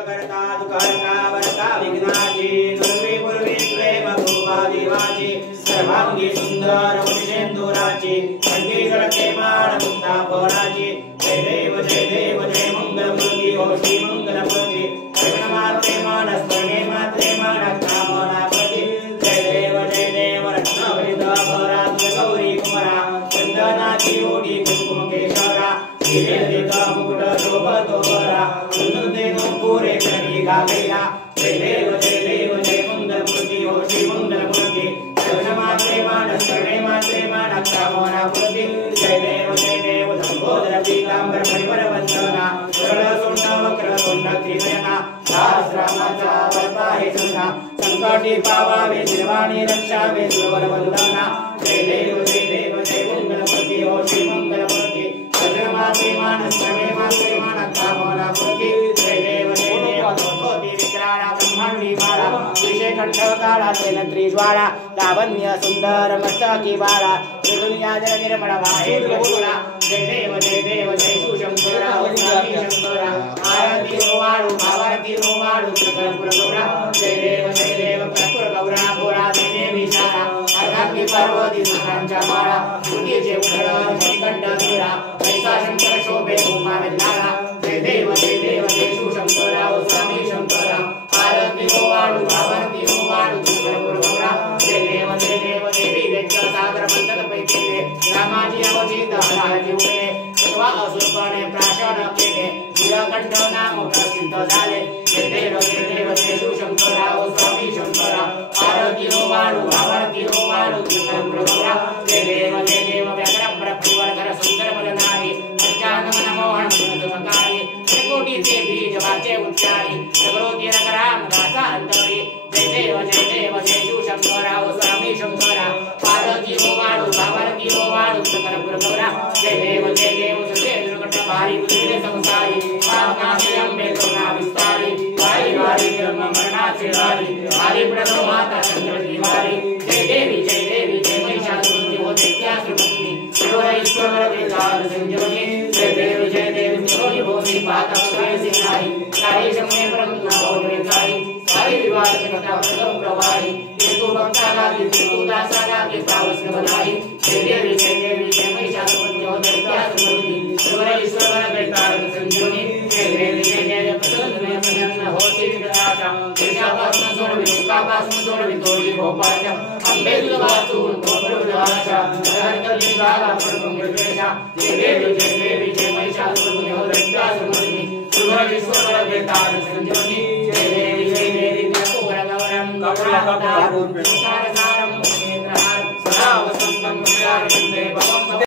सुखकर्ता दुःखहर्ता वरता विघ्नाची नुर्वी पूर्वी प्रेम भूपादिवाची सर्वांगी सुंदर मुनिषेंदुराची कंठी जळके माळ मुक्ता पोराची जय देव जय मंगलमूर्ती हो श्री मंगलमूर्ती मात्रे मानस स्मरणे मात्रे मानस कामनापती जय देव रत्नावृत भरात गौरी कुमारा चंदनाची ओढी कुंकुम केशरा हिरे मुकुट शोभतो बरा सुंदर पुरे कणी गागैला जय देव जय मंगलमूर्ती हो श्री मंगलमूर्ती मात्रे मानस स्मरणे मात्रे मानस कामनापती जय देव लंबोदर पीतांबर परिवर वंदना सरळ सोंड वक्र सोंड त्रिनयना सहस्रामाचा वर्पा हे संधा संकटी पावावे निर्वाणी रक्षावे सुरवर वंदना जय देव जय मंगलमूर्ती हो श्री मंगलमूर्ती मात्रे मानस स्मरणे मात्रे मानस कामनापती जय देव ज्योति विक्राणा ब्रह्मांडी माला विषय कंठ काला तेन त्रिज्वाला लावण्य सुंदर मस्तकी बाला दुनिया जल निर्मल वाहे त्रिपुरा जय देव जय सुशंकरा स्वामी शंकरा आरती रोवाळू भावारती रोवाळू कर्पूर गौरा जय देव कर्पूर गौरा भोळा देवी शाळा अर्धांगी पार्वती सुखांच्या माळा तुटीचे उधळ श्रीकंठ वीरा ऐसा शंकर शोभे उमा विद्याला जय देव जय सुशंकरा स्वामी शंकरा आरती रोवाळू भावारती रोवाळू कर्पूर गौरा जय देव देवी वेद्य सागर मंथन पैकी रामाजी अवचित हराजी उडे तत्वा असुरपणे प्राशन केले नीलकंठ नाम प्रसिद्ध झाले जय देव सुशंकरा स्वामी शंकरा आरती रोवाळू भावारती रोवाळू कर्पूर गौरा जय देव व्याघ्र प्रवर्धन सुंदर मदनारी पंचानन मोहन सुमकारी त्रिकोटीचे बीज वाचे उच्चारी सगरोती नगराम दासा अंतरी जय देव शिवशंकरा स्वामी शंकरा पार्वती रोवाळू भावारती रोवाळू कर्पूर गौरा जय देव सुरे दुर्गट भारी बुद्धिरे संसारी कामकामी अंबे करुणा विस्तारी वारी वारी ब्रह्म मरणाचे वारी वारी प्रणव माता चंद्रकी वारी जय देवी जय महिषासुरमर्दिनी हो दैत्यासुरमर्दिनी ईश्वर वेदांत संजीवनी जय देव त्रिभुवनी भूमि पाता उदय सिंहारी सारी शम्ये ब्रह्म भौरवेतारी सारी विवाद कथा प्रथम प्रवाही तू भक्ताला तू दासाला पावस बनाई जय देवी जय महिषासुरमर्दिनी हो दैत्यासुरमर्दिनी ईश्वर वेदांत संजीवनी जय देवी प्रसन्न होती विनाशा देशापासून सोडवी दुःखापासून सोडवी तोडी भोपाळच्या अंबे तुझ वाचून भोपळाशा लिंगाला प्रभुंगेशा जय देवी जय महिषासुरमर्दिनी हो दैत्यासुरमर्दिनी ईश्वर वेदांत संजीवनी जय देवी गौरम गौरा